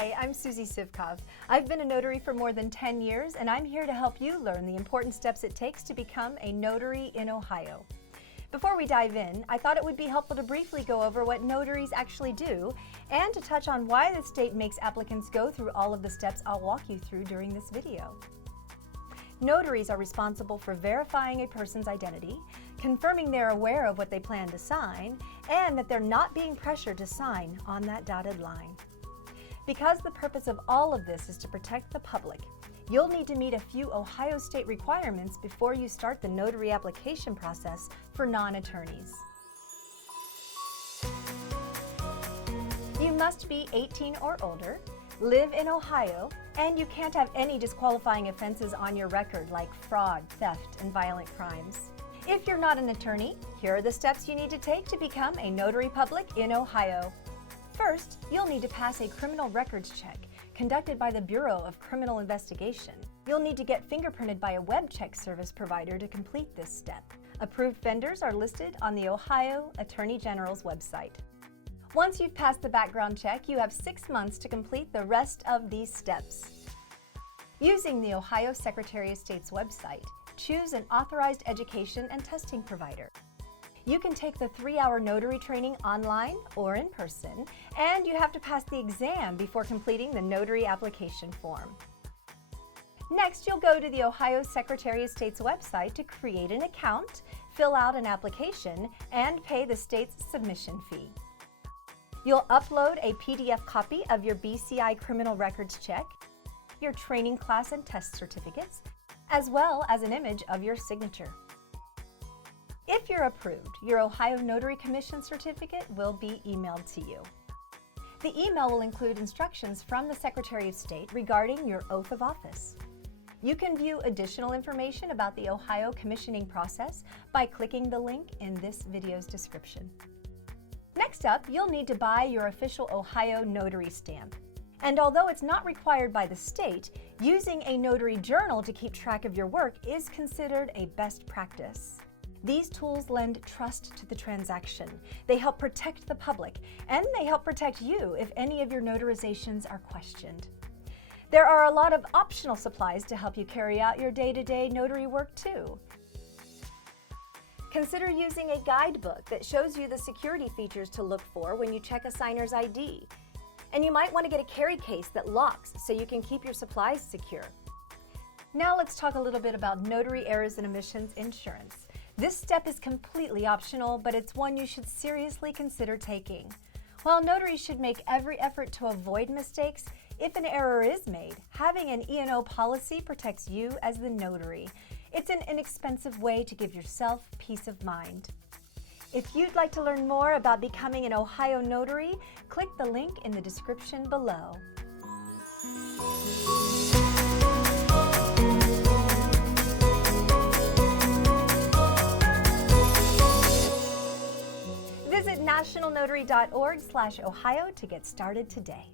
Hi, I'm Susie Sivkov. I've been a notary for more than 10 years, and I'm here to help you learn the important steps it takes to become a notary in Ohio. Before we dive in, I thought it would be helpful to briefly go over what notaries actually do and to touch on why the state makes applicants go through all of the steps I'll walk you through during this video. Notaries are responsible for verifying a person's identity, confirming they're aware of what they plan to sign, and that they're not being pressured to sign on that dotted line. Because the purpose of all of this is to protect the public, you'll need to meet a few Ohio state requirements before you start the notary application process for non-attorneys. You must be 18 or older, live in Ohio, and you can't have any disqualifying offenses on your record like fraud, theft, and violent crimes. If you're not an attorney, here are the steps you need to take to become a notary public in Ohio. First, you'll need to pass a criminal records check conducted by the Bureau of Criminal Investigation. You'll need to get fingerprinted by a Webcheck service provider to complete this step. Approved vendors are listed on the Ohio Attorney General's website. Once you've passed the background check, you have 6 months to complete the rest of these steps. Using the Ohio Secretary of State's website, choose an authorized education and testing provider. You can take the 3-hour notary training online or in person, and you have to pass the exam before completing the notary application form. Next, you'll go to the Ohio Secretary of State's website to create an account, fill out an application, and pay the state's submission fee. You'll upload a PDF copy of your BCI criminal records check, your training class and test certificates, as well as an image of your signature. If you're approved, your Ohio Notary Commission certificate will be emailed to you. The email will include instructions from the Secretary of State regarding your oath of office. You can view additional information about the Ohio commissioning process by clicking the link in this video's description. Next up, you'll need to buy your official Ohio notary stamp. And although it's not required by the state, using a notary journal to keep track of your work is considered a best practice. These tools lend trust to the transaction. They help protect the public, and they help protect you if any of your notarizations are questioned. There are a lot of optional supplies to help you carry out your day-to-day notary work too. Consider using a guidebook that shows you the security features to look for when you check a signer's ID. And you might want to get a carry case that locks so you can keep your supplies secure. Now let's talk a little bit about notary errors and omissions insurance. This step is completely optional, but it's one you should seriously consider taking. While notaries should make every effort to avoid mistakes, if an error is made, having an E&O policy protects you as the notary. It's an inexpensive way to give yourself peace of mind. If you'd like to learn more about becoming an Ohio notary, click the link in the description below. Visit nationalnotary.org/Ohio to get started today.